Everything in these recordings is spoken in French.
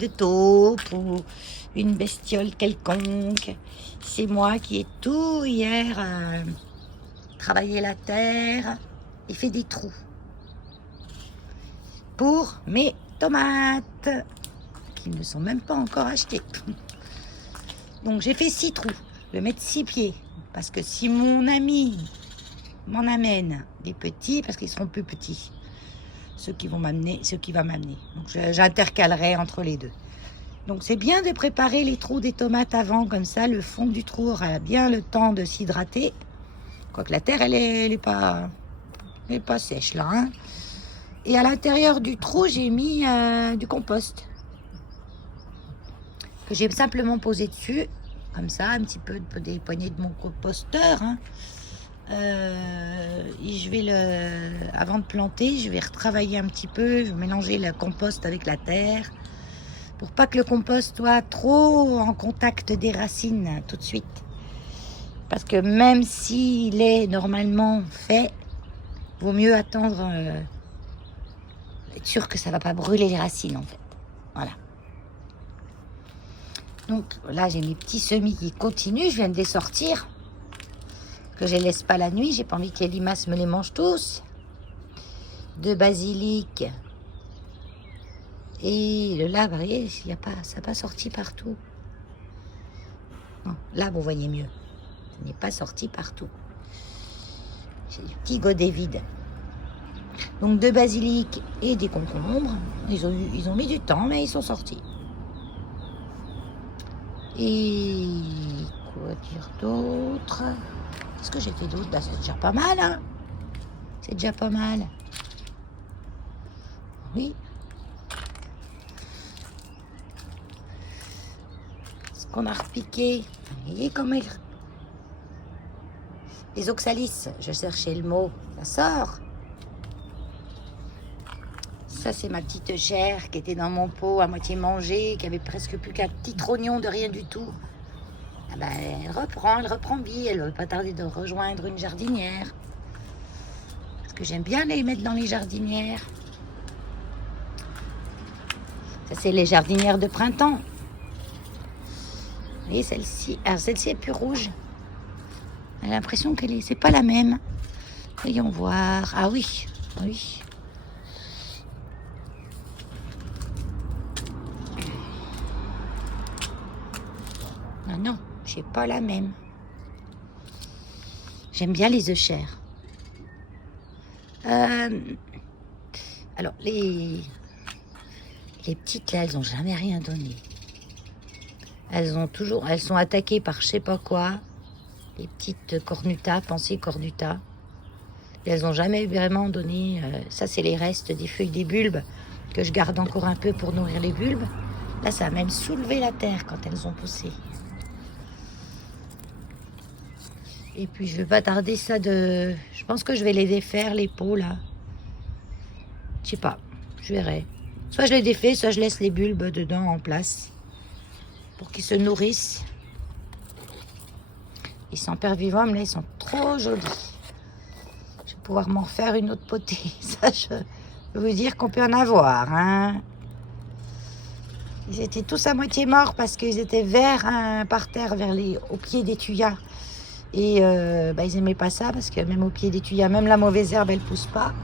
de taupe ou une bestiole quelconque. C'est moi qui ai tout hier travaillé la terre et fait des trous pour mes tomates qui ne sont même pas encore achetées. Donc j'ai fait 6 trous. Je vais mettre 6 pieds parce que si mon ami m'en amène des petits, parce qu'ils seront plus petits, ce qui va m'amener. Donc j'intercalerai entre les deux. Donc c'est bien de préparer les trous des tomates avant, comme ça le fond du trou aura bien le temps de s'hydrater. Quoique la terre elle est pas sèche là. Hein. Et à l'intérieur du trou j'ai mis du compost que j'ai simplement posé dessus, comme ça, un petit peu des poignées de mon composteur. Hein. Et je vais avant de planter, je vais retravailler un petit peu, je vais mélanger le compost avec la terre pour pas que le compost soit trop en contact des racines tout de suite. Parce que même s'il est normalement fait, vaut mieux attendre, être sûr que ça va pas brûler les racines en fait. Voilà. Donc là j'ai mes petits semis qui continuent, je viens de les sortir. Que je les laisse pas la nuit, j'ai pas envie que les limaces me les mangent tous. De basilic. Et là, vous voyez, ça n'a pas sorti partout. Non, là, vous voyez mieux. Ça n'est pas sorti partout. J'ai des petits godets vides. Donc, de basilic et des concombres. Ils ont mis du temps, mais ils sont sortis. Et quoi dire d'autre? Qu'est-ce que j'ai fait d'autre? Bah, c'est déjà pas mal, hein? C'est déjà pas mal. Oui. Ce qu'on a repiqué. Vous voyez comme les oxalis. Je cherchais le mot. Ça sort. Ça, c'est ma petite chair qui était dans mon pot à moitié mangée, qui avait presque plus qu'un petit trognon de rien du tout. Ah ben, elle reprend vie. Elle ne va pas tarder de rejoindre une jardinière. Parce que j'aime bien les mettre dans les jardinières. Ça, c'est les jardinières de printemps. Vous voyez, celle-ci. Alors, celle-ci est plus rouge. J'ai l'impression que c'est pas la même. Voyons voir. Ah oui, oui. Ah non, j'ai pas la même. J'aime bien les œufs. Alors, les petites, là, elles n'ont jamais rien donné. Elles sont attaquées par je sais pas quoi. Les petites cornutas, pensées cornutas. Et elles n'ont jamais vraiment donné. Ça, c'est les restes des feuilles des bulbes que je garde encore un peu pour nourrir les bulbes. Là, ça a même soulevé la terre quand elles ont poussé. Et puis, je vais pas tarder ça de... Je pense que je vais les défaire, les pots, là. Je sais pas, je verrai. Soit je les défais, soit je laisse les bulbes dedans en place pour qu'ils se nourrissent. Ils sont vivants, mais là, ils sont trop jolis. Je vais pouvoir m'en faire une autre potée. Ça, je peux vous dire qu'on peut en avoir. Hein. Ils étaient tous à moitié morts parce qu'ils étaient verts hein, par terre, au pied des tuyas. Et ils n'aimaient pas ça parce que même au pied des tuyas, même la mauvaise herbe, elle ne pousse pas.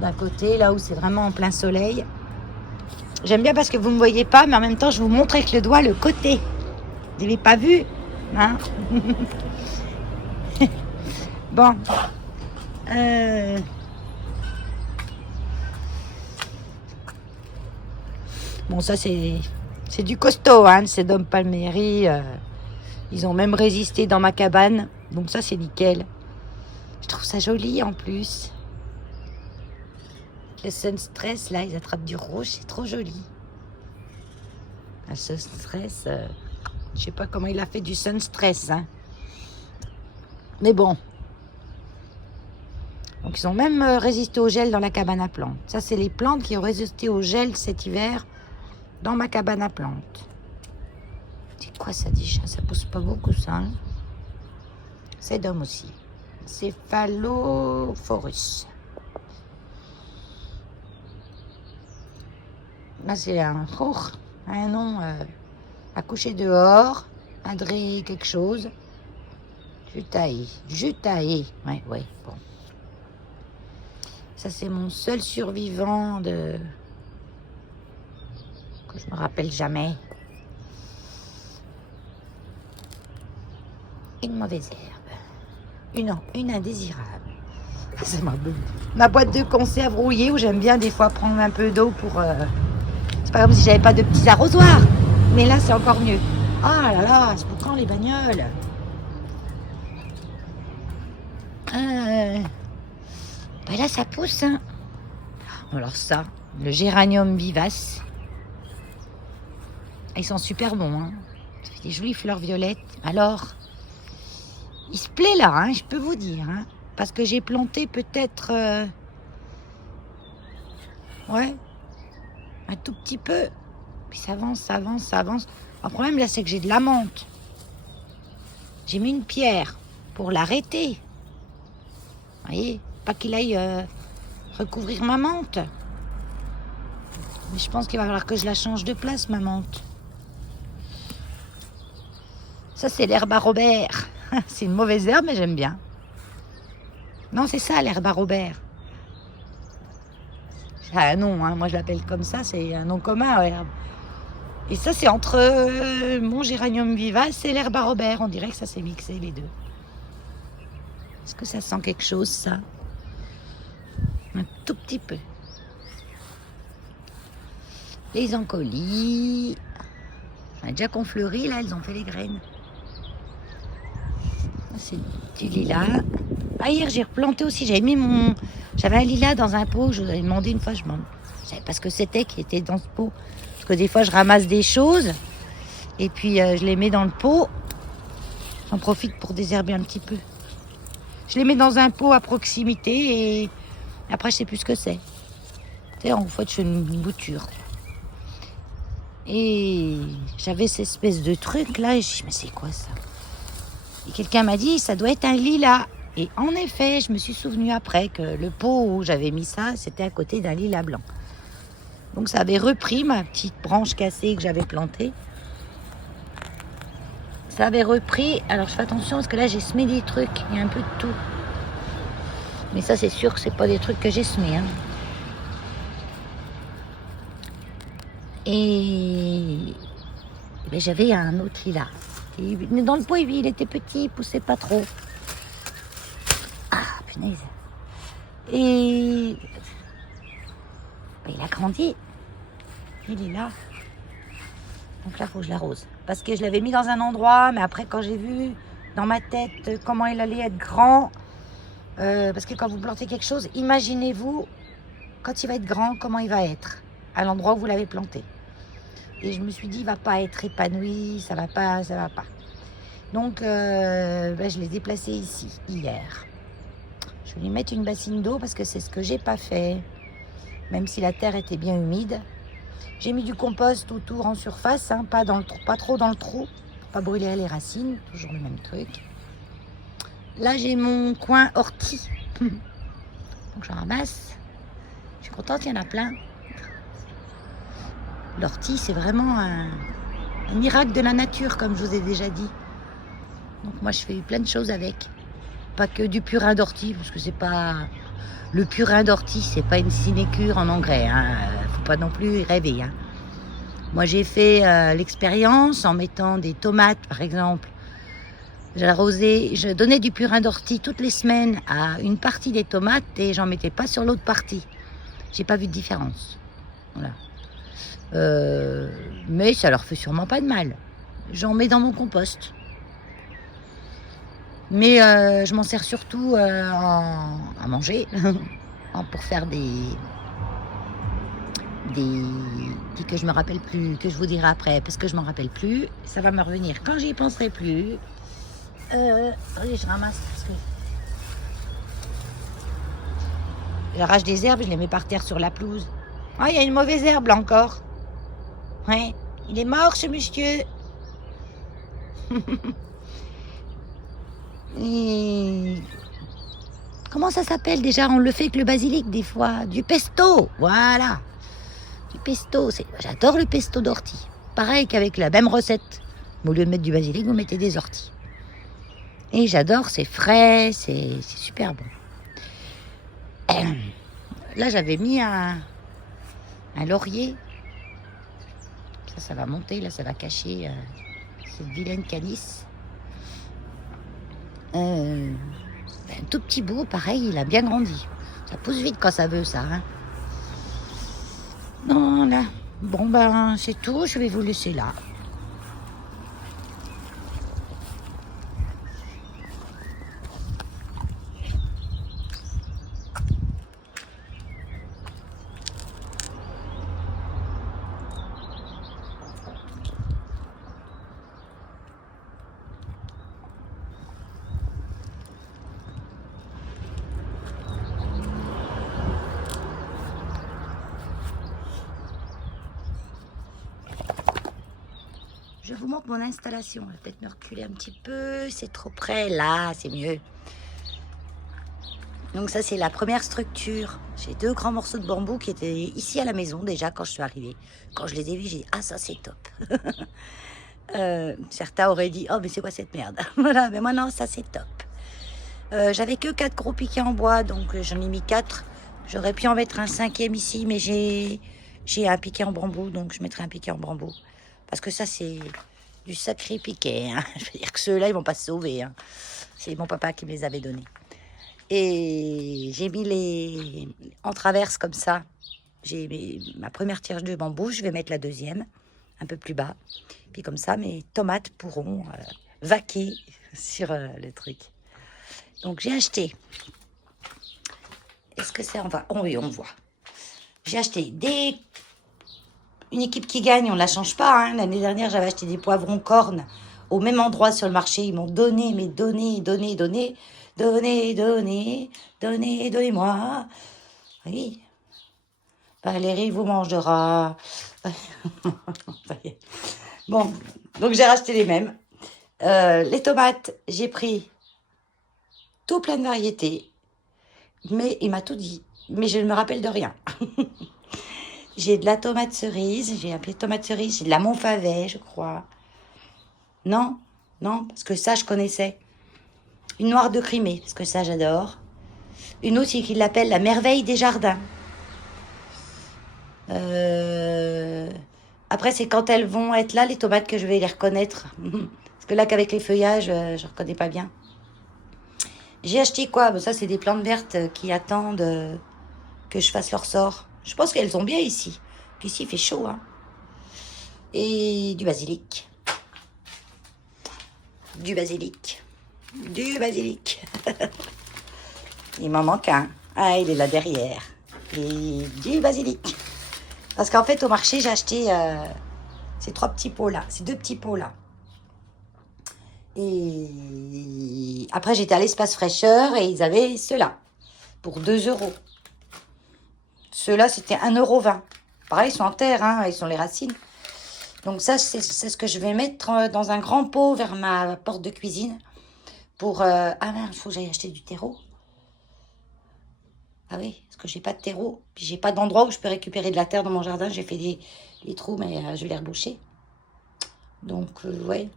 D'un côté, là où c'est vraiment en plein soleil. J'aime bien parce que vous ne me voyez pas, mais en même temps, je vous montre avec le doigt le côté. Vous n'avez pas vu hein. Bon. Bon, ça, c'est du costaud, hein, ces Dom Palmieri. Ils ont même résisté dans ma cabane. Donc ça, c'est nickel. Je trouve ça joli, en plus. Le Sunstress, là, ils attrapent du rouge. C'est trop joli. Le Sunstress, je sais pas comment il a fait du Sunstress. Hein. Mais bon. Donc, ils ont même résisté au gel dans la cabane à plantes. Ça, c'est les plantes qui ont résisté au gel cet hiver dans ma cabane à plantes. C'est quoi ça déjà? Ça pousse pas beaucoup, ça. Hein. C'est d'homme aussi. Céphalophorus. Là, c'est un nom à coucher dehors. André quelque chose. Jutaï. Ouais, bon. Ça, c'est mon seul survivant que je me rappelle jamais. Une mauvaise herbe. Une indésirable. C'est ma boîte de conserve rouillée où j'aime bien des fois prendre un peu d'eau pour... C'est pas comme si j'avais pas de petits arrosoirs. Mais là, c'est encore mieux. Ah là là, c'est pour quand les bagnoles? Ben là, ça pousse. Hein. Alors ça, le géranium vivace. Ils sont super bons. Hein. Ça fait des jolies fleurs violettes. Alors, il se plaît là, hein, je peux vous dire. Hein, parce que j'ai planté peut-être... ouais, un tout petit peu. Puis ça avance. Le problème là, c'est que j'ai de la menthe. J'ai mis une pierre pour l'arrêter. Vous voyez, pas qu'il aille recouvrir ma menthe. Mais je pense qu'il va falloir que je la change de place, ma menthe. Ça, c'est l'herbe à Robert. C'est une mauvaise herbe, mais j'aime bien. Non, c'est ça, l'herbe à Robert. C'est un nom, hein. Moi je l'appelle comme ça, c'est un nom commun, herbe. Et ça, c'est entre mon géranium vivace et l'herbe à Robert. On dirait que ça s'est mixé, les deux. Est-ce que ça sent quelque chose, ça? Un tout petit peu. Les encolis. J'en ai déjà confleuri, là, elles ont fait les graines. C'est du lilas. Ah, hier, j'ai replanté aussi. J'avais un lilas dans un pot. Je vous avais demandé une fois, je savais pas ce que c'était qui était dans ce pot. Parce que des fois, je ramasse des choses. Et puis, je les mets dans le pot. J'en profite pour désherber un petit peu. Je les mets dans un pot à proximité. Et après, je sais plus ce que c'est. En fait, je fais une bouture. Et j'avais cette espèce de truc là. Et je dis, mais c'est quoi ça? Et quelqu'un m'a dit, ça doit être un lilas. Et en effet, je me suis souvenu après que le pot où j'avais mis ça, c'était à côté d'un lilas blanc. Donc ça avait repris ma petite branche cassée que j'avais plantée. Ça avait repris. Alors je fais attention parce que là j'ai semé des trucs. Il y a un peu de tout. Mais ça c'est sûr que c'est pas des trucs que j'ai semés. Hein. Et ben, j'avais un autre lilas. Dans le pot, il était petit, il poussait pas trop. Ah, punaise. Et ben, il a grandi. Il est là. Donc là, il faut que je l'arrose. Parce que je l'avais mis dans un endroit, mais après, quand j'ai vu dans ma tête comment il allait être grand, parce que quand vous plantez quelque chose, imaginez-vous, quand il va être grand, comment il va être à l'endroit où vous l'avez planté. Et je me suis dit, il va pas être épanoui, ça va pas. Donc, ben, je l'ai déplacé ici, hier. Je vais lui mettre une bassine d'eau parce que c'est ce que j'ai pas fait. Même si la terre était bien humide. J'ai mis du compost autour en surface, hein, pas trop dans le trou, pour pas brûler les racines, toujours le même truc. Là, j'ai mon coin ortie. Donc, j'en ramasse. Je suis contente, il y en a plein. L'ortie, c'est vraiment un miracle de la nature, comme je vous ai déjà dit. Donc moi, je fais plein de choses avec. Pas que du purin d'ortie, parce que c'est pas... Le purin d'ortie, c'est pas une sinécure en engrais. Hein. Faut pas non plus y rêver. Hein. Moi, j'ai fait l'expérience en mettant des tomates, par exemple. J'arrosais, je donnais du purin d'ortie toutes les semaines à une partie des tomates et j'en mettais pas sur l'autre partie. J'ai pas vu de différence. Voilà. Mais ça leur fait sûrement pas de mal. J'en mets dans mon compost. Mais je m'en sers surtout à manger, pour faire des que je me rappelle plus, que je vous dirai après, parce que je m'en rappelle plus. Ça va me revenir quand j'y penserai plus. Attendez, je ramasse parce que j'arrache des herbes, je les mets par terre sur la pelouse. Ah, il y a une mauvaise herbe là encore. Ouais, il est mort ce monsieur. Et... Comment ça s'appelle déjà? On le fait avec le basilic des fois. Du pesto, voilà. Du pesto, j'adore le pesto d'ortie. Pareil qu'avec la même recette. Mais au lieu de mettre du basilic, vous mettez des orties. Et j'adore, c'est frais, c'est super bon. Là, j'avais mis un laurier. Ça va monter, là, ça va cacher cette vilaine canisse. Un tout petit bout, pareil, il a bien grandi. Ça pousse vite quand ça veut, ça. Hein. Non, là. Bon, ben, c'est tout. Je vais vous laisser là. Je vous montre mon installation. Je vais peut-être me reculer un petit peu. C'est trop près. Là, c'est mieux. Donc ça, c'est la première structure. J'ai 2 grands morceaux de bambou qui étaient ici à la maison déjà quand je suis arrivée. Quand je les ai vus, j'ai dit « Ah, ça, c'est top !» Certains auraient dit « Oh, mais c'est quoi cette merde ?» Voilà, mais moi, non, ça, c'est top. J'avais que 4 gros piquets en bois, donc j'en ai mis 4. J'aurais pu en mettre un 5e ici, mais j'ai un piquet en bambou, donc je mettrai un piquet en bambou. Parce que ça, c'est du sacré piquet. Hein. Je veux dire que ceux-là, ils vont pas se sauver. Hein. C'est mon papa qui me les avait donnés. Et j'ai mis les en traverse comme ça. J'ai mis ma première tige de bambou, je vais mettre la deuxième, un peu plus bas. Puis comme ça, mes tomates pourront vaquer sur le truc. Donc j'ai acheté. Est-ce que c'est en va? Oh oui, on voit. J'ai acheté une équipe qui gagne, on ne la change pas. Hein. L'année dernière, j'avais acheté des poivrons cornes au même endroit sur le marché. Ils m'ont donné, mais donné. Donnez-moi. Oui. Valérie vous mangera. Bon, donc j'ai racheté les mêmes. Les tomates, j'ai pris tout plein de variétés. Mais il m'a tout dit. Mais je ne me rappelle de rien. J'ai de la tomate cerise. J'ai appelé tomate cerise. J'ai de la Montfavet, je crois. Non, parce que ça, je connaissais. Une noire de Crimée, parce que ça, j'adore. Une autre qui l'appelle la merveille des jardins. Après, c'est quand elles vont être là, les tomates, que je vais les reconnaître. Parce que là, qu'avec les feuillages, je ne reconnais pas bien. J'ai acheté quoi? Ça, c'est des plantes vertes qui attendent que je fasse leur sort. Je pense qu'elles sont bien ici. Puis ici, il fait chaud. Hein. Et du basilic. Du basilic. Il m'en manque un. Ah, il est là derrière. Et du basilic. Parce qu'en fait, au marché, j'ai acheté ces 3 petits pots-là. Ces 2 petits pots-là. Et après, j'étais à l'espace fraîcheur et ils avaient ceux-là pour 2 €. Ceux-là, c'était 1,20 €. Pareil, ils sont en terre, hein, ils sont les racines. Donc ça, c'est ce que je vais mettre dans un grand pot vers ma porte de cuisine. Pour... Ah merde, il faut que j'aille acheter du terreau. Ah oui, parce que j'ai pas de terreau. Puis j'ai pas d'endroit où je peux récupérer de la terre dans mon jardin. J'ai fait des trous, mais je vais les reboucher. Donc, ouais.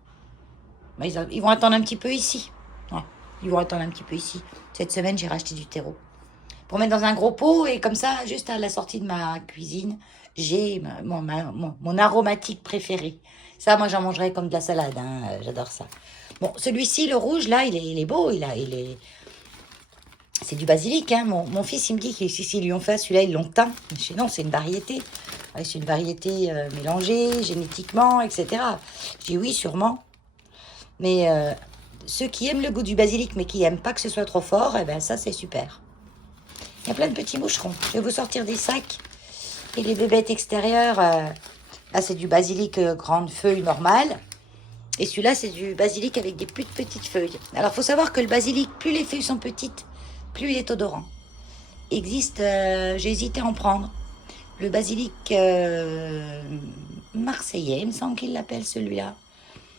Mais ils vont attendre un petit peu ici. Ouais, ils vont attendre un petit peu ici. Cette semaine, j'ai racheté du terreau. Pour mettre dans un gros pot. Et comme ça, juste à la sortie de ma cuisine, j'ai mon aromatique préféré. Ça, moi, j'en mangerais comme de la salade. Hein. J'adore ça. Bon, celui-ci, le rouge, là, il est beau. C'est du basilic. Hein. Mon fils, il me dit qu'ils lui ont fait celui-là, ils l'ont teint. Je dis non, c'est une variété. Ouais, c'est une variété mélangée génétiquement, etc. Je dis oui, sûrement. Mais ceux qui aiment le goût du basilic, mais qui n'aiment pas que ce soit trop fort, eh ben ça, c'est super. Il y a plein de petits moucherons. Je vais vous sortir des sacs. Et les bébêtes extérieures, là, c'est du basilic grande feuille normale. Et celui-là, c'est du basilic avec des plus petites feuilles. Alors, il faut savoir que le basilic, plus les feuilles sont petites, plus il est odorant. J'ai hésité à en prendre. Le basilic marseillais, il me semble qu'il l'appelle celui-là.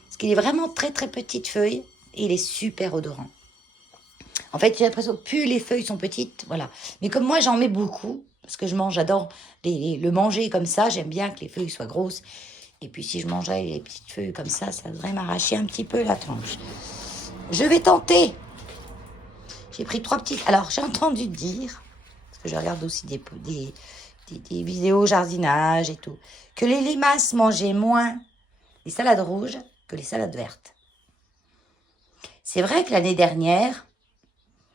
Parce qu'il est vraiment très très petite feuille et il est super odorant. En fait, j'ai l'impression que plus les feuilles sont petites, voilà. Mais comme moi, j'en mets beaucoup, Parce que j'adore le manger comme ça. J'aime bien que les feuilles soient grosses. Et puis si je mangeais les petites feuilles comme ça devrait m'arracher un petit peu la tronche. Je vais tenter. J'ai pris 3 petites... Alors, j'ai entendu dire, parce que je regarde aussi des vidéos jardinage et tout, que les limaces mangeaient moins les salades rouges que les salades vertes. C'est vrai que l'année dernière,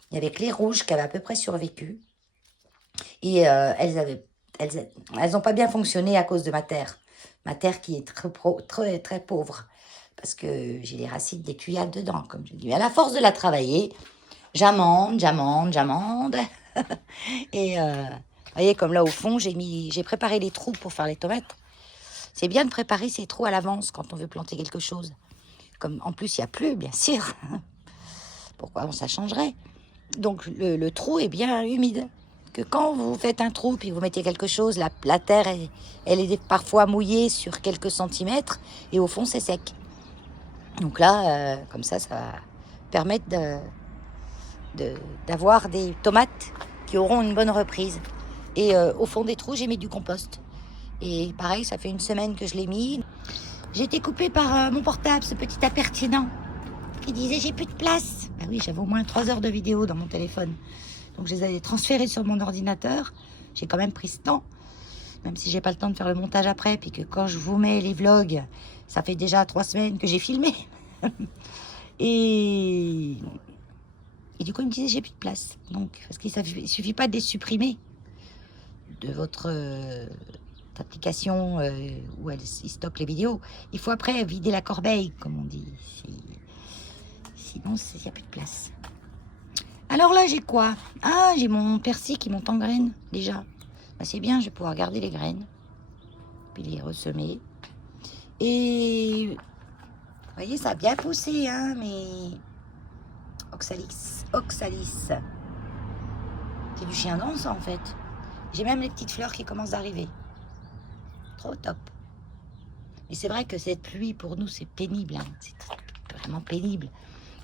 il y avait que les rouges qui avaient à peu près survécu. Et elles n'ont pas bien fonctionné à cause de ma terre. Ma terre qui est très pauvre. Parce que j'ai les racines des tuyades dedans, comme je dis. Mais à la force de la travailler, j'amende. Et vous voyez, comme là au fond, j'ai préparé les trous pour faire les tomates. C'est bien de préparer ces trous à l'avance quand on veut planter quelque chose. Comme en plus, il n'y a plus, bien sûr. Pourquoi ça changerait? Donc le trou est bien humide. Que quand vous faites un trou puis vous mettez quelque chose, la terre, elle est parfois mouillée sur quelques centimètres et au fond, c'est sec. Donc là, comme ça va permettre d'avoir des tomates qui auront une bonne reprise. Et au fond des trous, j'ai mis du compost. Et pareil, ça fait une semaine que je l'ai mis. J'ai été coupée par mon portable, ce petit impertinent, qui disait « j'ai plus de place ». Ben oui, j'avais au moins 3 heures de vidéo dans mon téléphone. Donc je les ai transférés sur mon ordinateur. J'ai quand même pris ce temps, même si j'ai pas le temps de faire le montage après, puis que quand je vous mets les vlogs, ça fait déjà 3 semaines que j'ai filmé. et du coup, il me disait j'ai plus de place. Donc, parce qu'il suffit pas de les supprimer de votre application où il stocke les vidéos. Il faut après vider la corbeille, comme on dit. Sinon, il n'y a plus de place. Alors là, j'ai quoi? Ah, j'ai mon persil qui monte en graines, déjà. Ben, c'est bien, je vais pouvoir garder les graines. Puis les ressemer. Et... vous voyez, ça a bien poussé, hein, mais... Oxalis. C'est du chien dent, ça, en fait. J'ai même les petites fleurs qui commencent d'arriver. Trop top. Mais c'est vrai que cette pluie, pour nous, c'est pénible. Hein. C'est vraiment pénible.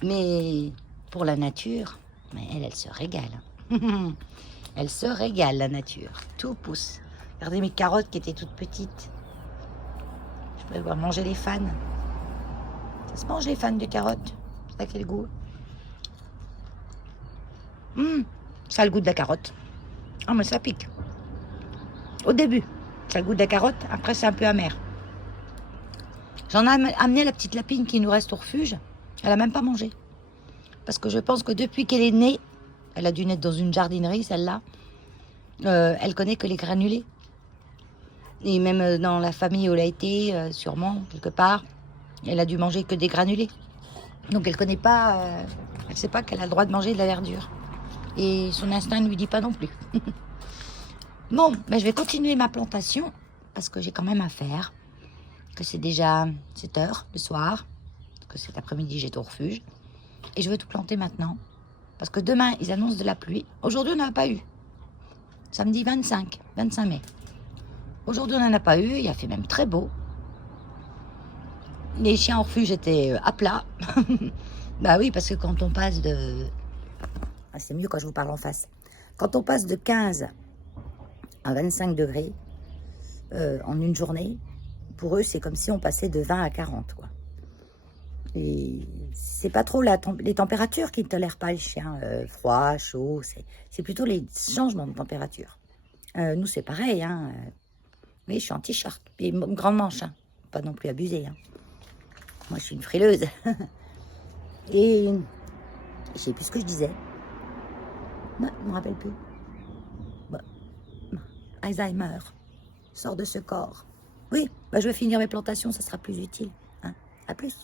Mais pour la nature... mais elle se régale. Elle se régale, la nature. Tout pousse. Regardez mes carottes qui étaient toutes petites. Je pourrais voir manger les fans. Ça se mange les fans de carottes. Ça a quel goût? Ça a le goût de la carotte. Ah, mais ça pique. Au début, ça a le goût de la carotte. Après, c'est un peu amer. J'en ai amené la petite lapine qui nous reste au refuge. Elle a même pas mangé. Parce que je pense que depuis qu'elle est née, elle a dû naître dans une jardinerie, celle-là, elle connaît que les granulés. Et même dans la famille où elle a été, sûrement, quelque part, elle a dû manger que des granulés. Donc elle connaît pas, elle sait pas qu'elle a le droit de manger de la verdure. Et son instinct ne lui dit pas non plus. Bon, ben je vais continuer ma plantation, parce que j'ai quand même à faire. Que c'est déjà 7 heures le soir, que cet après-midi j'étais au refuge. Et je veux tout planter maintenant. Parce que demain, ils annoncent de la pluie. Aujourd'hui, on n'en a pas eu. Samedi 25 mai. Aujourd'hui, on n'en a pas eu. Il a fait même très beau. Les chiens au refuge étaient à plat. Bah oui, parce que quand on passe de... Ah, c'est mieux quand je vous parle en face. Quand on passe de 15 à 25 degrés en une journée, pour eux, c'est comme si on passait de 20 à 40, quoi. Et c'est pas trop les températures qui ne tolèrent pas les chiens. Froid, chaud, c'est plutôt les changements de température. Nous, c'est pareil. Hein. Oui, je suis en t-shirt. Et une grande manche. Hein. Pas non plus abusé. Hein. Moi, je suis une frileuse. Et je sais plus ce que je disais. Non, je me rappelle plus. Bon. Alzheimer. Sors de ce corps. Oui, bah, je vais finir mes plantations, ça sera plus utile. Hein. À plus.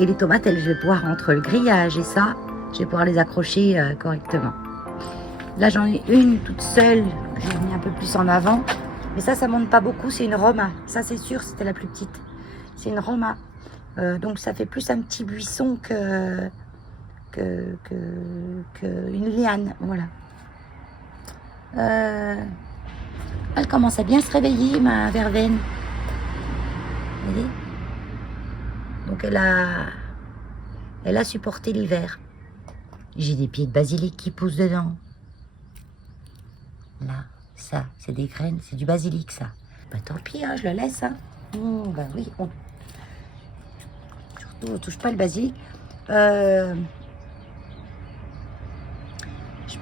Et les tomates, elles, je vais pouvoir entre le grillage et ça, je vais pouvoir les accrocher correctement. Là, j'en ai une toute seule, que j'ai mis un peu plus en avant. Mais ça monte pas beaucoup, c'est une Roma. Ça, c'est sûr, c'était la plus petite. C'est une Roma. Donc, ça fait plus un petit buisson une liane. Voilà. Elle commence à bien se réveiller, ma verveine. Vous voyez ? Donc, elle a supporté l'hiver. J'ai des pieds de basilic qui poussent dedans. Là, ça, c'est des graines, c'est du basilic, ça. Bah tant pis, hein, je le laisse. Hein. Bah oui, surtout, on touche pas le basilic. Je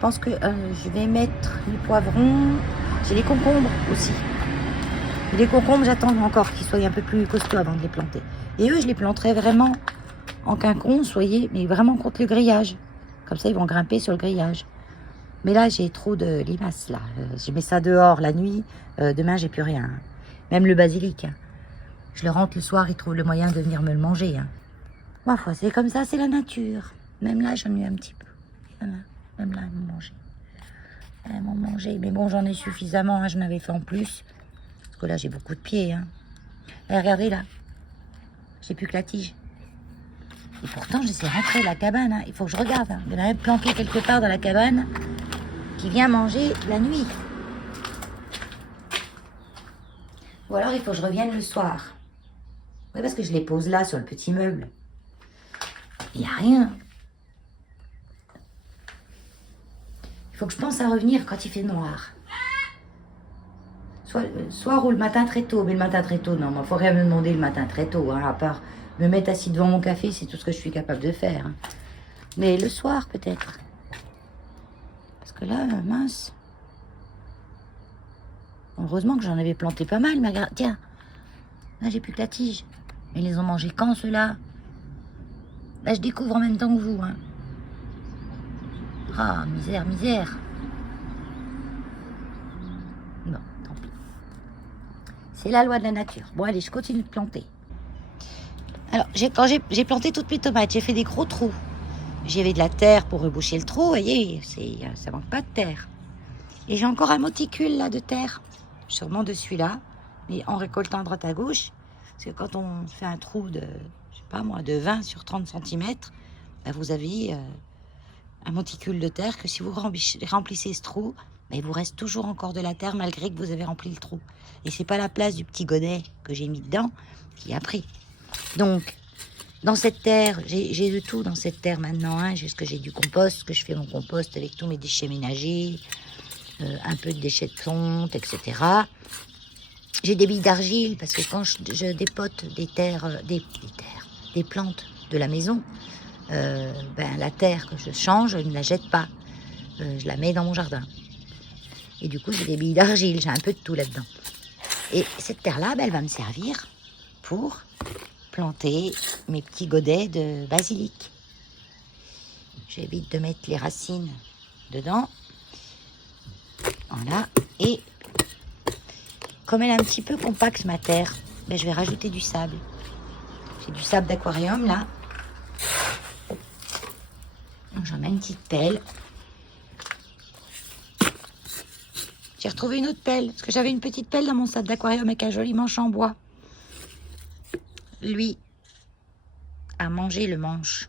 pense que je vais mettre les poivrons. J'ai les concombres aussi. Et les concombres, j'attends encore qu'ils soient un peu plus costauds avant de les planter. Et eux, je les planterai vraiment en quinconce, voyez, mais vraiment contre le grillage. Comme ça, ils vont grimper sur le grillage. Mais là, j'ai trop de limaces, là. Je mets ça dehors la nuit. Demain, j'ai plus rien. Hein. Même le basilic. Hein. Je le rentre le soir, ils trouvent le moyen de venir me le manger. Hein. Ma foi, c'est comme ça, c'est la nature. Même là, j'en ai eu un petit peu. Voilà. Même là, ils m'ont mangé. Ils m'ont mangé. Mais bon, j'en ai suffisamment. Hein. J'en avais fait en plus. Parce que là, j'ai beaucoup de pieds. Hein. Et regardez, là. J'ai plus que la tige. Et pourtant, je sais rentrer la cabane. Hein. Il faut que je regarde. Hein. Il y en a même planqué quelque part dans la cabane qui vient manger la nuit. Ou alors, il faut que je revienne le soir. Oui, parce que je les pose là, sur le petit meuble. Il n'y a rien. Il faut que je pense à revenir quand il fait noir. Soit le soir ou le matin très tôt. Mais le matin très tôt, non. Il ne faut rien me demander le matin très tôt. Hein, à part me mettre assis devant mon café, c'est tout ce que je suis capable de faire. Hein. Mais le soir, peut-être. Parce que là, mince. Heureusement que j'en avais planté pas mal. Mais regarde, tiens. Là, j'ai plus que la tige. Mais ils les ont mangés quand, ceux-là? Là, je découvre en même temps que vous. Hein. Ah, misère, misère. Bon, tant pis. C'est la loi de la nature. Bon, allez, je continue de planter. Alors, quand j'ai planté toutes mes tomates, j'ai fait des gros trous. J'y avais de la terre pour reboucher le trou, vous voyez, ça manque pas de terre. Et j'ai encore un monticule là de terre, sûrement de celui-là, mais en récoltant à droite à gauche. Parce que quand on fait un trou de, je sais pas moi, de 20 sur 30 cm, ben vous avez un monticule de terre que si vous remplissez ce trou, ben il vous reste toujours encore de la terre malgré que vous avez rempli le trou. Et c'est pas la place du petit godet que j'ai mis dedans qui a pris. Donc, dans cette terre, j'ai de tout dans cette terre maintenant. Hein, jusque j'ai du compost, que je fais mon compost avec tous mes déchets ménagers, un peu de déchets de fonte, etc. J'ai des billes d'argile parce que quand je dépote des plantes de la maison, la terre que je change, je ne la jette pas. Je la mets dans mon jardin. Et du coup, j'ai des billes d'argile, j'ai un peu de tout là-dedans. Et cette terre-là, elle va me servir pour planter mes petits godets de basilic. J'évite de mettre les racines dedans. Voilà. Et comme elle est un petit peu compacte, ma terre, je vais rajouter du sable. J'ai du sable d'aquarium, là. Donc, j'en mets une petite pelle. J'ai retrouvé une autre pelle, parce que j'avais une petite pelle dans mon sac d'aquarium avec un joli manche en bois. Lui a mangé le manche.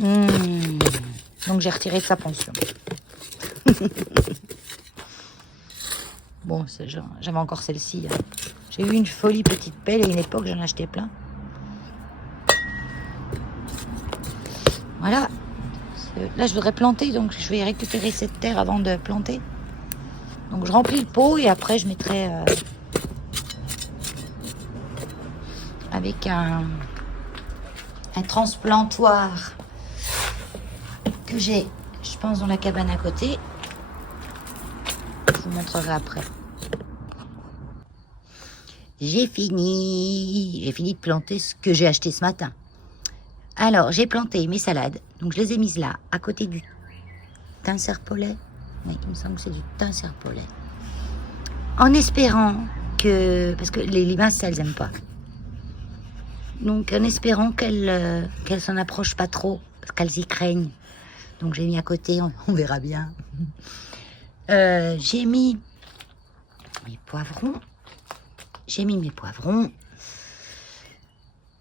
Donc j'ai retiré de sa pension. Bon, j'avais encore celle-ci. Hein. J'ai eu une folie petite pelle et à une époque j'en achetais plein. Voilà. Là je voudrais planter, donc je vais récupérer cette terre avant de planter. Donc je remplis le pot et après je mettrai avec un transplantoir que j'ai, je pense, dans la cabane à côté. Je vous montrerai après. J'ai fini de planter ce que j'ai acheté ce matin. Alors, j'ai planté mes salades. Donc, je les ai mises là, à côté du thym serpolet. Oui, il me semble que c'est du thym serpolet. En espérant que... Parce que les limaces, ça, elles n'aiment pas. Donc en espérant qu'elles s'en approchent pas trop, parce qu'elles y craignent. Donc j'ai mis à côté, on verra bien. J'ai mis mes poivrons.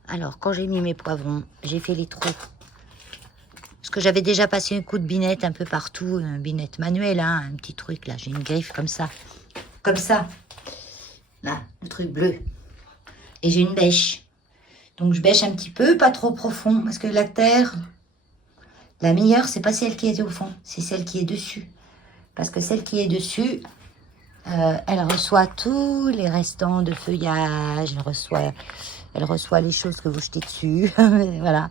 Alors quand j'ai mis mes poivrons, j'ai fait les trous. Parce que j'avais déjà passé un coup de binette un peu partout, une binette manuelle, hein, un petit truc là, j'ai une griffe comme ça. Comme ça. Là, le truc bleu. Et j'ai une bêche. Donc je bêche un petit peu, pas trop profond, parce que la terre, la meilleure, c'est pas celle qui est au fond, c'est celle qui est dessus. Parce que celle qui est dessus, elle reçoit tous les restants de feuillage, elle reçoit les choses que vous jetez dessus, voilà.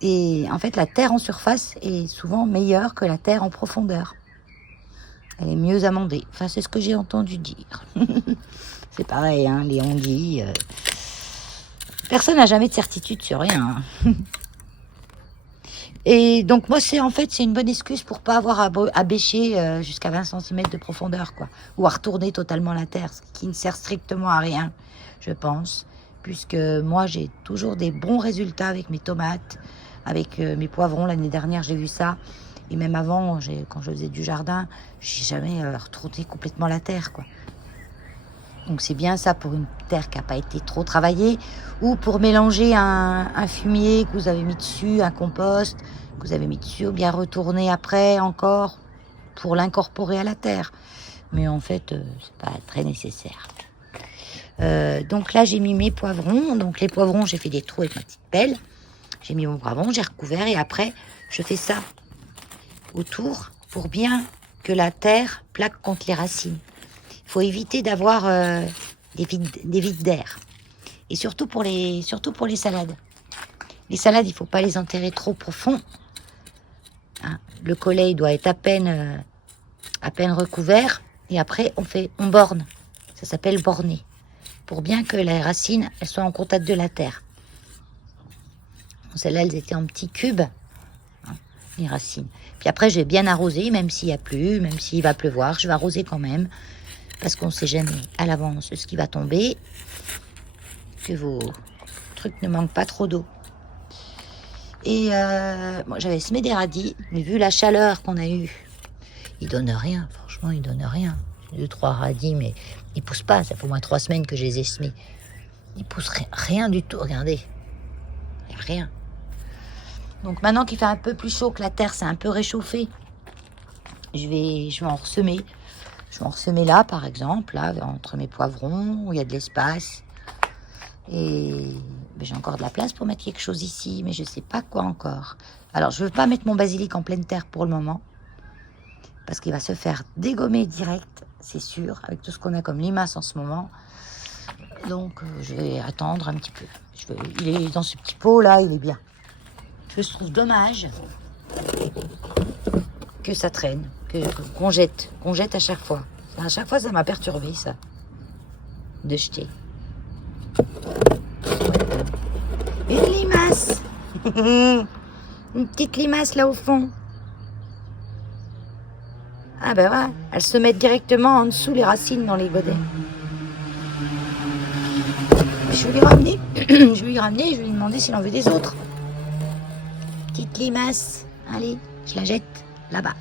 Et en fait, la terre en surface est souvent meilleure que la terre en profondeur. Elle est mieux amendée. Enfin, c'est ce que j'ai entendu dire. C'est pareil, hein, les on-dit. Personne n'a jamais de certitude sur rien. Hein. Et donc, moi, c'est une bonne excuse pour pas avoir à bêcher jusqu'à 20 cm de profondeur, quoi. Ou à retourner totalement la terre, ce qui ne sert strictement à rien, je pense. Puisque moi, j'ai toujours des bons résultats avec mes tomates, avec mes poivrons. L'année dernière, j'ai vu ça. Et même avant, quand je faisais du jardin, j'ai jamais retourné complètement la terre, quoi. Donc c'est bien ça pour une terre qui n'a pas été trop travaillée, ou pour mélanger un fumier que vous avez mis dessus, un compost que vous avez mis dessus, ou bien retourner après encore pour l'incorporer à la terre. Mais en fait, c'est pas très nécessaire. Donc là, j'ai mis mes poivrons. Donc les poivrons, j'ai fait des trous avec ma petite pelle. J'ai mis mon poivron, j'ai recouvert et après, je fais ça autour pour bien que la terre plaque contre les racines. Il faut éviter d'avoir des vides d'air. Et surtout pour les salades. Les salades, il ne faut pas les enterrer trop profond. Hein, le collet doit être à peine recouvert. Et après, on borne. Ça s'appelle borner. Pour bien que les racines elles soient en contact de la terre. Celles-là, elles étaient en petits cubes. Hein, les racines. Puis après, je vais bien arroser, même s'il n'y a plus, même s'il va pleuvoir. Je vais arroser quand même. Parce qu'on ne sait jamais à l'avance ce qui va tomber, que vos trucs ne manquent pas trop d'eau. Et moi, j'avais semé des radis, mais vu la chaleur qu'on a eue, ils donnent rien, franchement, ils donnent rien. J'ai 2-3 radis, mais ils poussent pas, ça fait au moins 3 semaines que je les ai semés. Ils poussent rien du tout, regardez, il n'y a rien. Donc maintenant qu'il fait un peu plus chaud, que la terre s'est un peu réchauffée, je vais en ressemer. Je vais en ressemer là, par exemple, là, entre mes poivrons, où il y a de l'espace. Et j'ai encore de la place pour mettre quelque chose ici, mais je ne sais pas quoi encore. Alors, je ne veux pas mettre mon basilic en pleine terre pour le moment, parce qu'il va se faire dégommer direct, c'est sûr, avec tout ce qu'on a comme limaces en ce moment. Donc, je vais attendre un petit peu. Il est dans ce petit pot là, il est bien. Je trouve dommage que ça traîne, qu'on jette à chaque fois. À chaque fois, ça m'a perturbé, ça, de jeter. Une limace. Une petite limace là au fond. Ah ben ouais, elles se mettent directement en dessous les racines dans les godets. Je vais lui ramener, je vais lui demander s'il en veut des autres. Petite limace, allez, je la jette là-bas.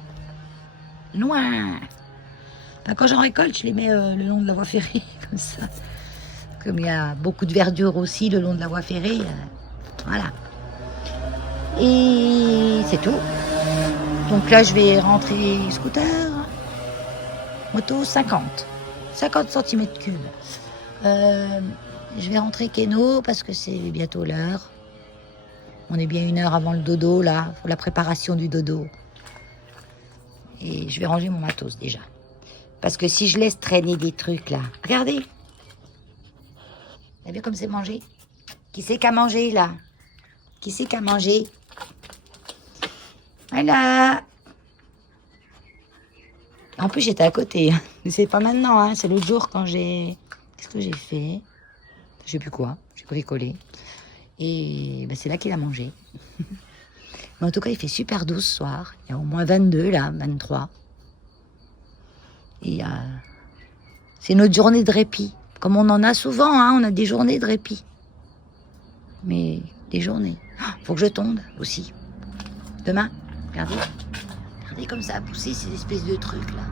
Loin. Enfin, quand j'en récolte, je les mets le long de la voie ferrée, comme ça. Comme il y a beaucoup de verdure aussi le long de la voie ferrée. Voilà. Et c'est tout. Donc là, je vais rentrer scooter, moto 50 cm3. Je vais rentrer kéno parce que c'est bientôt l'heure. On est bien 1 heure avant le dodo, là, pour la préparation du dodo. Et je vais ranger mon matos déjà. Parce que si je laisse traîner des trucs là, regardez. Vous avez vu comme c'est mangé? Qui c'est qu'à manger là? Qui c'est qu'à manger? Voilà. En plus j'étais à côté. C'est pas maintenant, hein. C'est l'autre jour quand j'ai... Qu'est-ce que j'ai fait? Je sais plus quoi. J'ai bricolé. Et ben, c'est là qu'il a mangé. Mais en tout cas, il fait super doux ce soir. Il y a au moins 22 là, 23. Et c'est notre journée de répit. Comme on en a souvent, hein, on a des journées de répit. mais des journées. Faut que je tonde aussi. Demain, regardez. Regardez comme ça a poussé ces espèces de trucs là.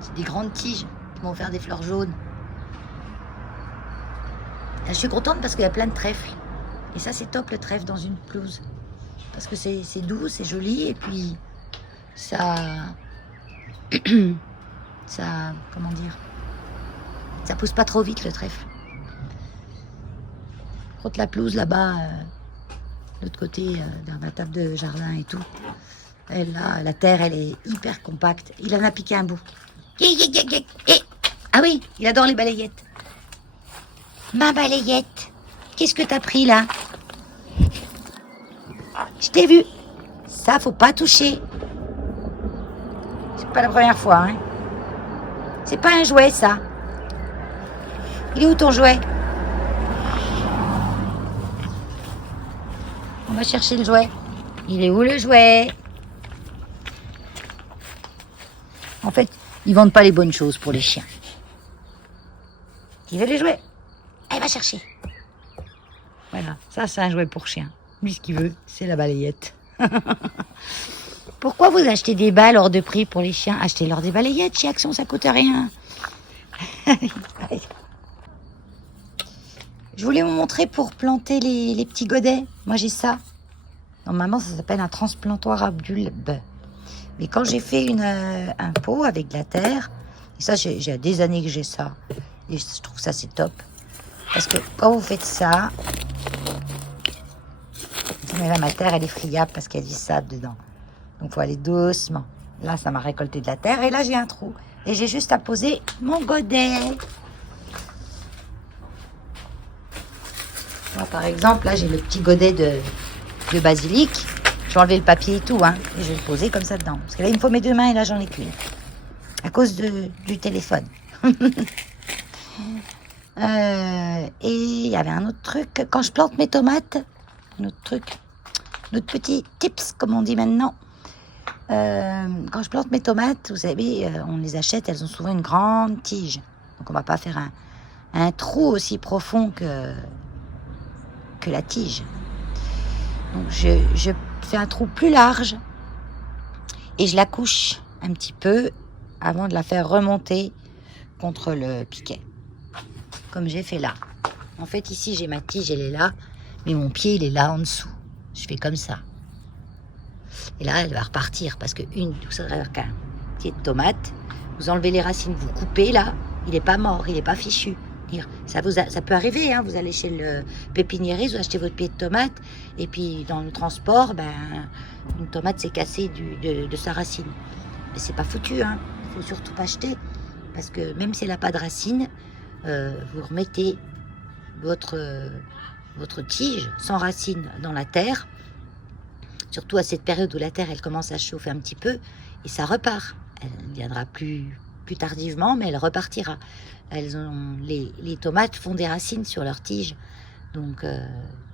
C'est des grandes tiges qui vont faire des fleurs jaunes. Là, je suis contente parce qu'il y a plein de trèfles. Et ça, c'est top le trèfle dans une pelouse. Parce que c'est doux, c'est joli, et puis ça... ça... comment dire? Ça pousse pas trop vite le trèfle. Contre la pelouse là-bas, l'autre côté, dans ma table de jardin et tout, la terre, elle est hyper compacte. Il en a piqué un bout. Ah oui, il adore les balayettes. Ma balayette, qu'est-ce que t'as pris là? Je t'ai vu. Ça, faut pas toucher. C'est pas la première fois, hein. C'est pas un jouet, ça. Il est où ton jouet? On va chercher le jouet. Il est où le jouet? En fait, ils vendent pas les bonnes choses pour les chiens. Qui veut les jouets? Elle va chercher. Voilà, ça c'est un jouet pour chien. Lui, ce qu'il veut, c'est la balayette. Pourquoi vous achetez des balles hors de prix pour les chiens? Achetez-leur des balayettes, chez Action, ça coûte rien. Je voulais vous montrer pour planter les petits godets. Moi, j'ai ça. Normalement, ça s'appelle un transplantoir à bulbe. Mais quand j'ai fait un pot avec de la terre, et ça, j'ai des années que j'ai ça. Et je trouve ça, c'est top. Parce que quand vous faites ça, mais là, ma terre, elle est friable parce qu'il y a du sable dedans. Donc, il faut aller doucement. Là, ça m'a récolté de la terre. Et là, j'ai un trou. Et j'ai juste à poser mon godet. Là, par exemple, là, j'ai le petit godet de basilic. Je vais enlever le papier et tout. Hein, et je vais le poser comme ça dedans. Parce que là, il me faut mes 2 mains et là, j'en ai qu'une. À cause du téléphone. Et il y avait un autre truc. Quand je plante mes tomates, un autre truc, notre petit tips, comme on dit maintenant. Quand je plante mes tomates, vous savez, on les achète, elles ont souvent une grande tige. Donc on va pas faire un trou aussi profond que la tige. Donc je fais un trou plus large et je la couche un petit peu avant de la faire remonter contre le piquet. Comme j'ai fait là. En fait, ici, j'ai ma tige, elle est là, mais mon pied, il est là en dessous. Je fais comme ça. Et là, elle va repartir parce vous savez qu'un pied de tomate, vous enlevez les racines, vous coupez là, il n'est pas mort, il n'est pas fichu. Ça peut arriver, hein, vous allez chez le pépiniériste, vous achetez votre pied de tomate, et puis dans le transport, une tomate s'est cassée de sa racine. Mais c'est pas foutu, hein. Il faut surtout pas acheter, parce que même si elle n'a pas de racine, vous remettez votre tige sans racine dans la terre, surtout à cette période où la terre elle commence à chauffer un petit peu, et ça repart. Elle viendra plus tardivement, mais elle repartira. Les tomates font des racines sur leurs tiges, donc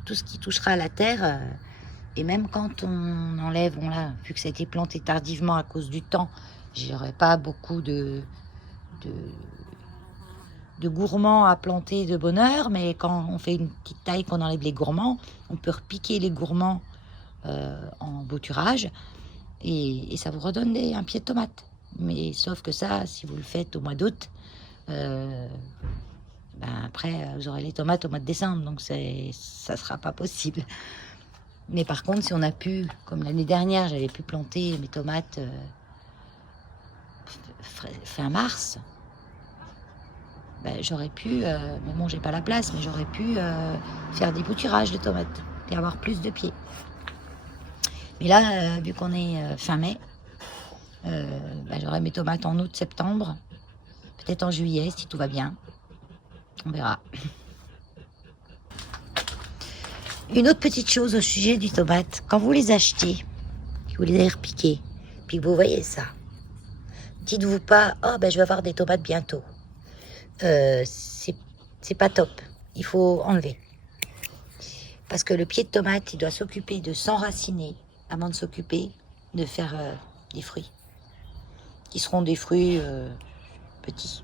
tout ce qui touchera à la terre, et même quand on enlève, vu que ça a été planté tardivement à cause du temps, j'aurais pas beaucoup de gourmands à planter de bonne heure, mais quand on fait une petite taille, qu'on enlève les gourmands, on peut repiquer les gourmands en bouturage, et ça vous redonne un pied de tomate. Mais sauf que ça, si vous le faites au mois d'août, après vous aurez les tomates au mois de décembre, donc ça sera pas possible. Mais par contre, si on a pu, comme l'année dernière, j'avais pu planter mes tomates fin mars, j'aurais pu, mais bon, j'ai pas la place, mais j'aurais pu faire des bouturages de tomates et avoir plus de pieds. Mais là, vu qu'on est fin mai, j'aurai mes tomates en août, septembre, peut-être en juillet si tout va bien. On verra. Une autre petite chose au sujet du tomate, quand vous les achetez, que vous les avez repiquées, puis que vous voyez ça, dites-vous pas, je vais avoir des tomates bientôt. C'est pas top. Il faut enlever. Parce que le pied de tomate, il doit s'occuper de s'enraciner avant de s'occuper de faire des fruits. Qui seront des fruits petits.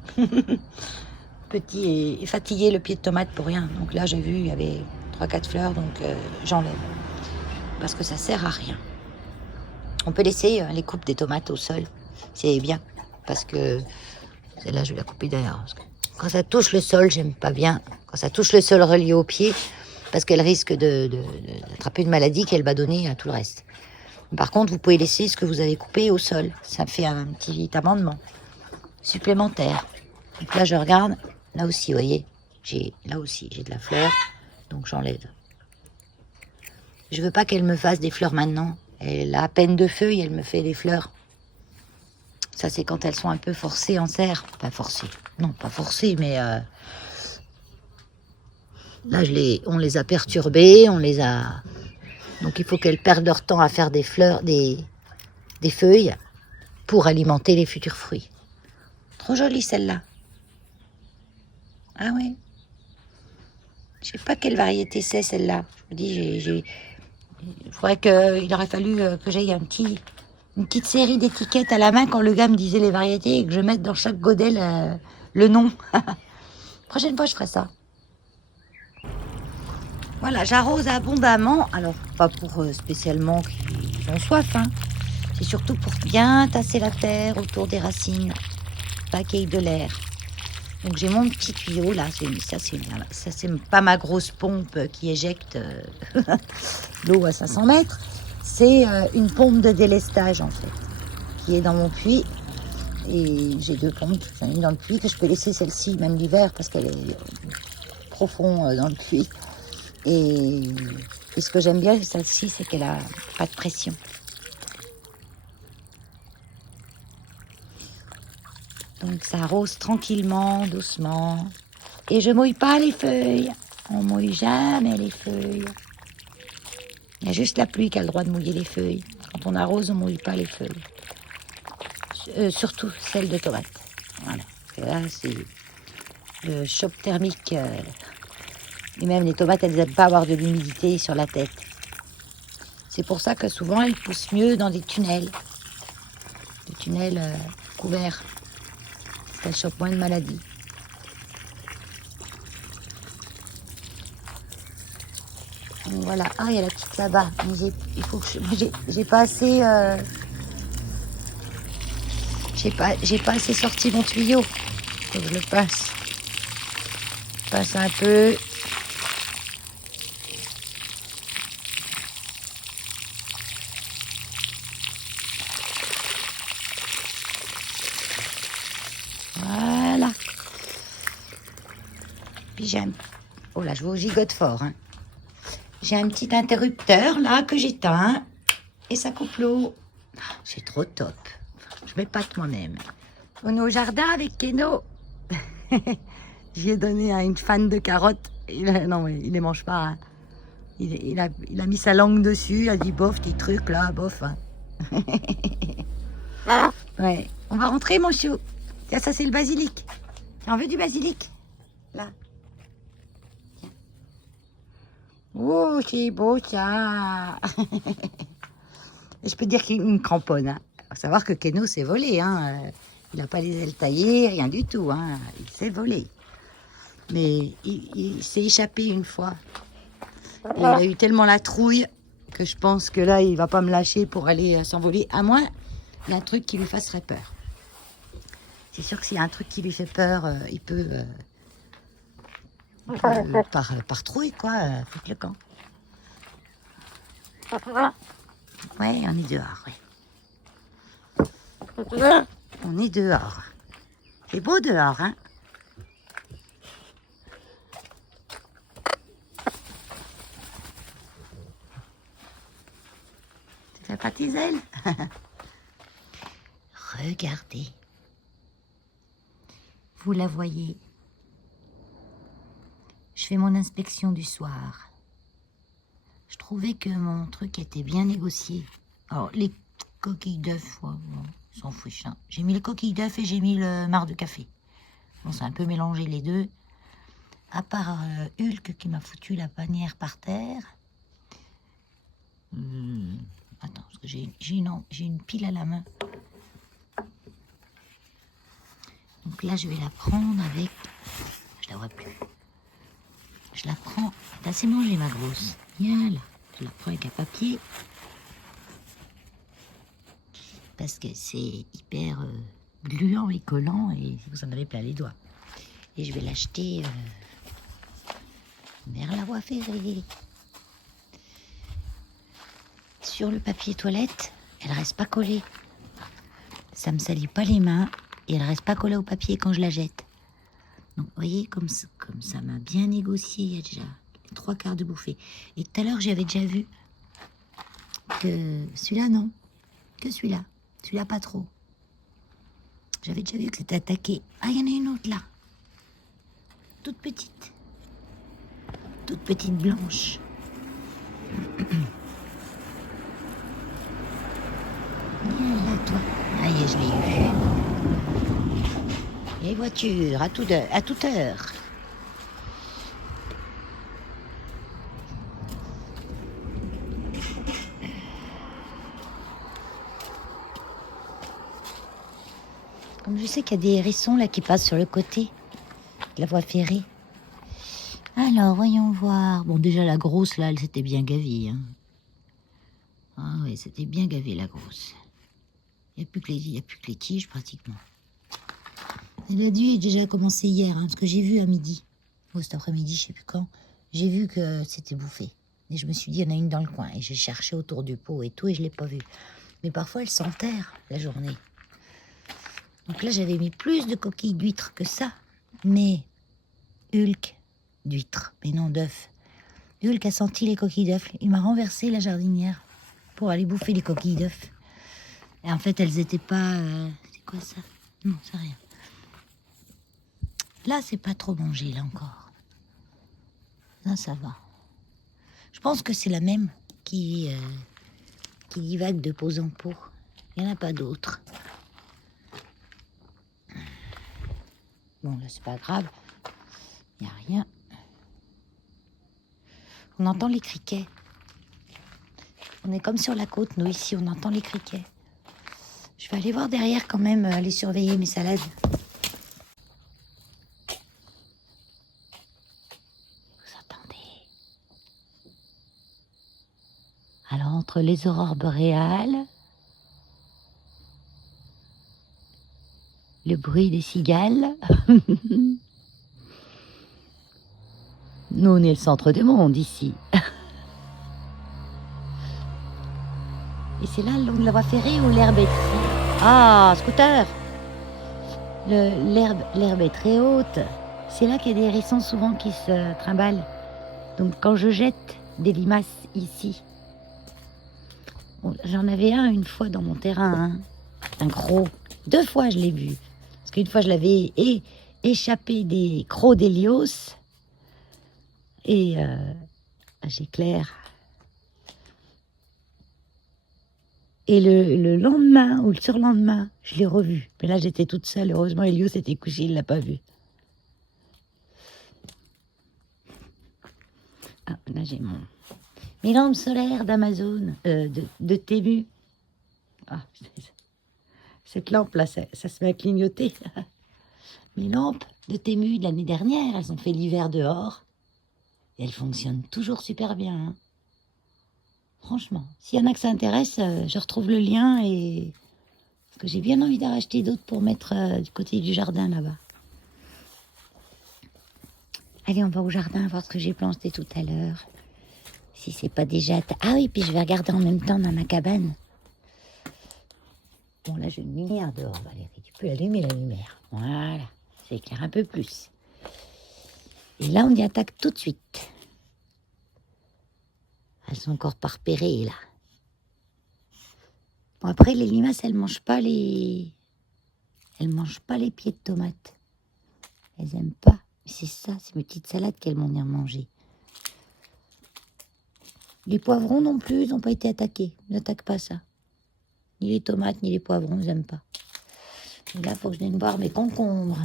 petit et fatigué le pied de tomate pour rien. Donc là, j'ai vu, il y avait 3-4 fleurs, donc j'enlève. Parce que ça sert à rien. On peut laisser les coupes des tomates au sol. C'est bien. Parce que celle-là, je vais la couper derrière. Parce que quand ça touche le sol, j'aime pas bien. Quand ça touche le sol relié au pied, parce qu'elle risque d'attraper une maladie qu'elle va donner à tout le reste. Par contre, vous pouvez laisser ce que vous avez coupé au sol. Ça fait un petit amendement supplémentaire. Donc là, je regarde. Là aussi, vous voyez, là aussi, j'ai de la fleur. Donc j'enlève. Je veux pas qu'elle me fasse des fleurs maintenant. Elle a à peine de feuilles, elle me fait des fleurs. Ça, c'est quand elles sont un peu forcées en serre. Pas forcées. Non, pas forcées, mais... Là, on les a perturbées, on les a... Donc il faut qu'elles perdent leur temps à faire des fleurs, des feuilles, pour alimenter les futurs fruits. Trop jolie celle-là. Ah ouais. Je sais pas quelle variété c'est celle-là. Je me dis, il aurait fallu que j'aille une petite série d'étiquettes à la main quand le gars me disait les variétés et que je mette dans chaque godet le nom. Prochaine fois, je ferai ça. Voilà, j'arrose abondamment. Alors, pas pour spécialement qu'ils ont soif, hein. C'est surtout pour bien tasser la terre autour des racines, pas qu'il y ait de l'air. Donc j'ai mon petit tuyau là, ça c'est pas ma grosse pompe qui éjecte l'eau à 500 mètres. C'est une pompe de délestage en fait, qui est dans mon puits. Et j'ai 2 pompes, j'en ai une dans le puits que je peux laisser celle-ci même l'hiver parce qu'elle est profond dans le puits. Et ce que j'aime bien celle-ci, c'est qu'elle a pas de pression. Donc ça arrose tranquillement, doucement. Et je mouille pas les feuilles. On mouille jamais les feuilles. Il y a juste la pluie qui a le droit de mouiller les feuilles. Quand on arrose, on mouille pas les feuilles. Surtout celles de tomates. Voilà. Et là, c'est le choc thermique. Et même les tomates, elles n'aiment pas avoir de l'humidité sur la tête. C'est pour ça que souvent, elles poussent mieux dans des tunnels. Des tunnels couverts. Elles chopent moins de maladies. Donc voilà. Ah, il y a la petite là-bas. Il faut que j'ai pas assez... J'ai pas assez sorti mon tuyau. Faut que je le passe. Je passe un peu. Voilà. Puis j'ai un... Oh là, je vous gigote fort. Hein. J'ai un petit interrupteur là que j'éteins. Et ça coupe l'eau. C'est trop top. Je m'épate moi-même. On est au jardin avec Keno. J'y ai donné à une fan de carottes. Non, il les mange pas. Hein. Il a mis sa langue dessus. Il a dit bof, des trucs là, bof. Hein. Ouais. On va rentrer, mon chou. Tiens, ça, c'est le basilic. Tu en veux du basilic? Là. Tiens. Oh, c'est beau ça. Et je peux dire qu'il me cramponne. Hein. Il faut savoir que Keno s'est volé. Hein. Il n'a pas les ailes taillées, rien du tout. Hein. Il s'est volé. Mais il s'est échappé une fois. Et il a eu tellement la trouille que je pense que là, il ne va pas me lâcher pour aller s'envoler. À moins, il y a un truc qui lui fasserait peur. C'est sûr que s'il y a un truc qui lui fait peur, il peut par trouille, quoi, foutre le camp. Ouais, on est dehors, ouais. On est dehors. C'est beau dehors, hein. Tu fais pas tes ailes? Regardez. Vous la voyez. Je fais mon inspection du soir. Je trouvais que mon truc était bien négocié. Alors, les coquilles d'œufs, ouais, bon, ils s'en fichent. Hein. J'ai mis les coquilles d'œufs et j'ai mis le marc de café. Bon, c'est un peu mélangé les deux. À part Hulk qui m'a foutu la panière par terre. Attends, parce que j'ai une pile à la main. Donc là, je vais la prendre avec Je la vois plus. Je la prends. T'as assez mangé, ma grosse. Viens là. Je la prends avec un papier. Parce que c'est hyper gluant et collant et vous en avez plein les doigts. Et je vais l'acheter vers la voie ferrée. Sur le papier toilette, elle reste pas collée. Ça me salit pas les mains et elle reste pas collée au papier quand je la jette. Donc, vous voyez, comme ça m'a bien négocié, il y a déjà les 3/4 de bouffée. Et tout à l'heure, j'avais déjà vu que celui-là, non. Que celui-là. Celui-là, pas trop. J'avais déjà vu que c'était attaqué. Ah, il y en a une autre là. Toute petite. Toute petite blanche. Viens là, toi. Ah, je l'ai eu. Les voitures, à toute heure. Comme je sais qu'il y a des hérissons là qui passent sur le côté de la voie ferrée. Alors, voyons voir. Bon, déjà, la grosse, là, elle s'était bien gavée. Hein. Ah oui, c'était bien gavé, la grosse. Il n'y a plus que les tiges, pratiquement. Elle a dû déjà commencer hier, hein, parce que j'ai vu à midi. Ou cet après-midi, je ne sais plus quand. J'ai vu que c'était bouffé. Et je me suis dit, il y en a une dans le coin. Et j'ai cherché autour du pot et tout, et je ne l'ai pas vue. Mais parfois, elle s'enterre la journée. Donc là, j'avais mis plus de coquilles d'huîtres que ça. Mais Hulk d'huîtres, mais non d'œufs. Hulk a senti les coquilles d'œufs. Il m'a renversé la jardinière pour aller bouffer les coquilles d'œufs. Et en fait, elles n'étaient pas... C'est quoi ça? Non, c'est rien. Là, c'est pas trop mangé, là encore. Là, ça va. Je pense que c'est la même qui divague de pot en pot. Il n'y en a pas d'autres. Bon, là, c'est pas grave. Il n'y a rien. On entend les criquets. On est comme sur la côte, nous, ici, on entend les criquets. Je vais aller voir derrière quand même, aller surveiller mes salades. Vous entendez? Alors, entre les aurores boréales, le bruit des cigales, nous, on est le centre du monde, ici. Et c'est là, le long de la voie ferrée, où l'herbe est... Ah, scooter! L'herbe est très haute. C'est là qu'il y a des hérissons souvent qui se trimballent. Donc quand je jette des limaces ici, j'en avais un une fois dans mon terrain, hein, un croc. 2 fois je l'ai vu. Parce qu'une fois je l'avais échappé des crocs d'Hélios. Et j'éclaire. Et le lendemain ou le surlendemain, je l'ai revu. Mais là, j'étais toute seule. Heureusement, Hélios était couché, il ne l'a pas vu. Ah, là, j'ai mes lampes solaires d'Amazon, de Temu. Ah, cette lampe-là, ça se met à clignoter. Mes lampes de Temu de l'année dernière, elles ont fait l'hiver dehors. Et elles fonctionnent toujours super bien. Hein. Franchement, s'il y en a que ça intéresse, je retrouve le lien et... Parce que j'ai bien envie d'en racheter d'autres pour mettre du côté du jardin là-bas. Allez, on va au jardin voir ce que j'ai planté tout à l'heure. Si c'est pas déjà... Ah oui, puis je vais regarder en même temps dans ma cabane. Bon, là, j'ai une lumière dehors, Valérie. Tu peux allumer la lumière. Voilà, ça éclaire un peu plus. Et là, on y attaque tout de suite. Elles sont encore pas repérées, là. Bon, après, les limaces, elles mangent pas les pieds de tomates. Elles aiment pas. C'est ça, c'est mes petites salades qu'elles vont venir manger. Les poivrons non plus, ils n'ont pas été attaqués. Ils n'attaquent pas ça. Ni les tomates, ni les poivrons, ils n'aiment pas. Et là, il faut que je vienne voir mes concombres.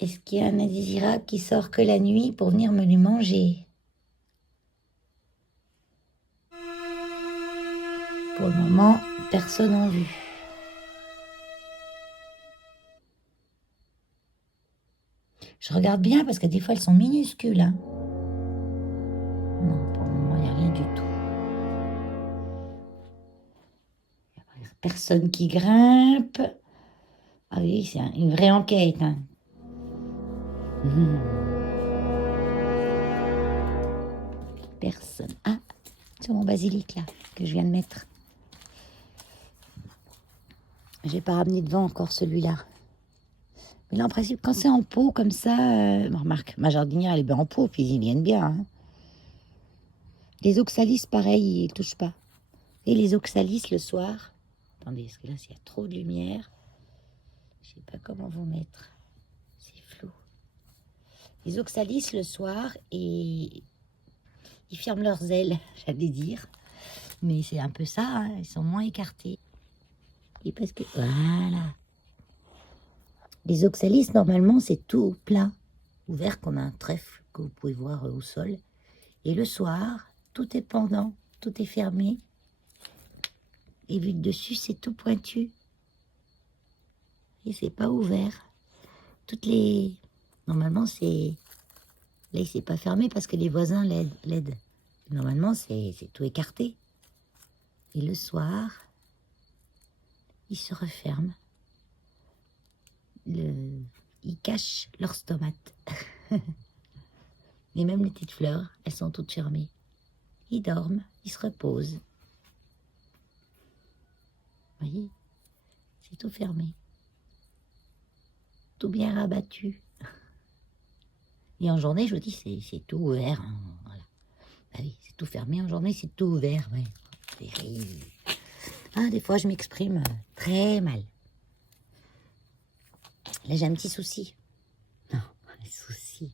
Est-ce qu'il y a un indésirable qui sort que la nuit pour venir me les manger? Pour le moment, personne en vue. Je regarde bien parce que des fois elles sont minuscules. Hein. Non, pour le moment, il n'y a rien du tout. Il n'y a personne qui grimpe. Ah oui, c'est une vraie enquête. Hein. Personne. Ah, sur mon basilic là, que je viens de mettre. J'ai pas ramené devant encore celui-là. Mais là, en principe, quand c'est en pot comme ça, remarque, ma jardinière, elle est bien en pot, puis ils viennent bien. Hein. Les oxalis, pareil, ils touchent pas. Et les oxalis, le soir... Attendez, parce que là, s'il y a trop de lumière, je sais pas comment vous mettre. C'est flou. Les oxalis, le soir, et ils ferment leurs ailes, j'allais dire. Mais c'est un peu ça, hein, ils sont moins écartés. Et parce que... Voilà. Les oxalis, normalement, c'est tout plat, ouvert comme un trèfle que vous pouvez voir au sol. Et le soir, tout est pendant, tout est fermé. Et vu de dessus, c'est tout pointu. Et c'est pas ouvert. Toutes les... Normalement, c'est... Là, c'est pas fermé parce que les voisins l'aident. Normalement, c'est tout écarté. Et le soir, ils se referment. Ils cachent leurs stomates. Et même les petites fleurs, elles sont toutes fermées. Ils dorment, ils se reposent. Vous voyez, c'est tout fermé. Tout bien rabattu. Et en journée, je vous dis, c'est tout ouvert. Hein, voilà. Ah oui, c'est tout fermé. En journée, c'est tout ouvert. Ouais. Terrible. Ah, des fois, je m'exprime très mal. Là, j'ai un petit souci. Non, un souci.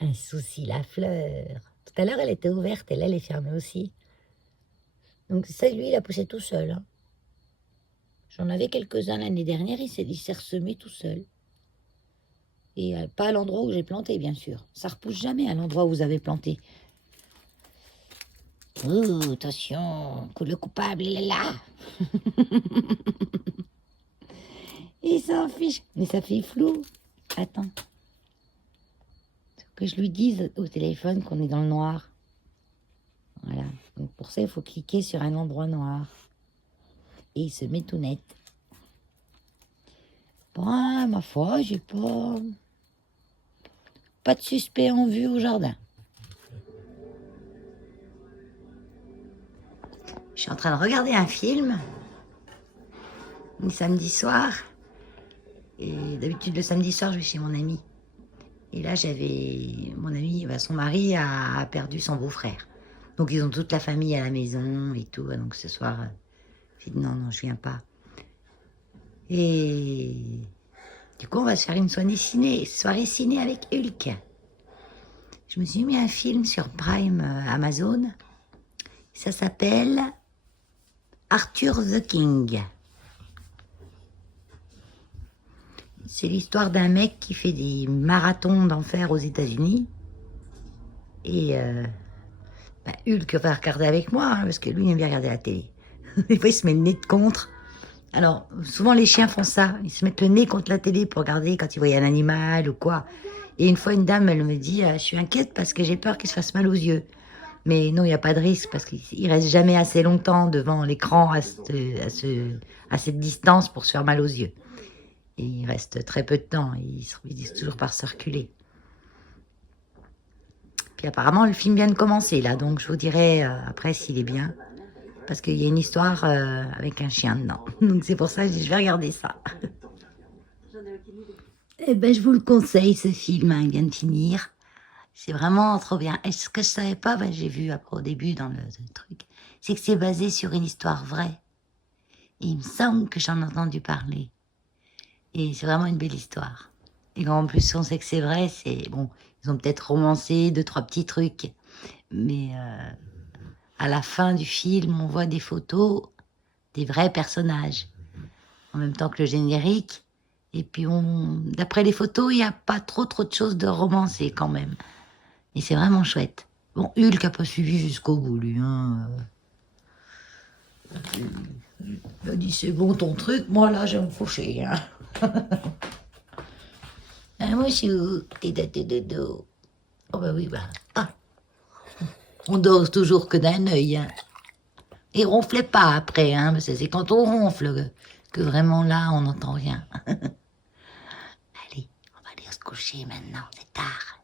Un souci, la fleur. Tout à l'heure, elle était ouverte et là, elle est fermée aussi. Donc ça, lui, il a poussé tout seul. Hein. J'en avais quelques-uns l'année dernière, il s'est ressemé tout seul. Et pas à l'endroit où j'ai planté, bien sûr. Ça repousse jamais à l'endroit où vous avez planté. Oh, attention, le coupable, il est là. Il s'en fiche. Mais ça fait flou. Attends. Faut que je lui dise au téléphone qu'on est dans le noir. Voilà. Donc pour ça, il faut cliquer sur un endroit noir. Et il se met tout net. Bon, ma foi, j'ai pas de suspect en vue au jardin. Je suis en train de regarder un film. Le samedi soir. Et d'habitude, le samedi soir, je vais chez mon ami. Et là, j'avais... Mon ami, son mari a perdu son beau-frère. Donc, ils ont toute la famille à la maison et tout. Donc, ce soir, j'ai dit non, je viens pas. Et du coup, on va se faire une soirée ciné avec Hulk. Je me suis mis un film sur Prime Amazon. Ça s'appelle Arthur the King. C'est l'histoire d'un mec qui fait des marathons d'enfer aux États-Unis. Et Hulk va regarder avec moi, hein, parce que lui, il aime bien regarder la télé. Des fois, il se met le nez de contre. Alors, souvent, les chiens font ça. Ils se mettent le nez contre la télé pour regarder quand ils voient un animal ou quoi. Et une fois, une dame, elle me dit, je suis inquiète parce que j'ai peur qu'il se fasse mal aux yeux. Mais non, il n'y a pas de risque parce qu'il reste jamais assez longtemps devant l'écran à cette distance pour se faire mal aux yeux. Et il reste très peu de temps. Ils disent toujours par se reculer. Puis apparemment, le film vient de commencer là. Donc, je vous dirai après s'il est bien. Parce qu'il y a une histoire avec un chien dedans. Donc, c'est pour ça que je dis, je vais regarder ça. Eh ben, je vous le conseille, ce film. Hein, il vient de finir. C'est vraiment trop bien. Et ce que je savais pas, j'ai vu après au début dans le truc, c'est que c'est basé sur une histoire vraie. Et il me semble que j'en ai entendu parler. Et c'est vraiment une belle histoire. Et en plus, on sait que c'est vrai, c'est bon. Ils ont peut-être romancé 2-3 petits trucs, mais à la fin du film, on voit des photos des vrais personnages, en même temps que le générique. Et puis, d'après les photos, il n'y a pas trop de choses de romancé quand même. Et c'est vraiment chouette. Bon, Hulk n'a pas suivi jusqu'au bout, lui. Hein. Il a dit, c'est bon ton truc, moi là, je vais me coucher. Hein. Bonjour, petit dodo. Oh bah oui, bah. Ah. On dort toujours que d'un œil. Hein. Et ronflez pas après, hein, parce que c'est quand on ronfle que vraiment là, on n'entend rien. Allez, on va aller se coucher maintenant, c'est tard.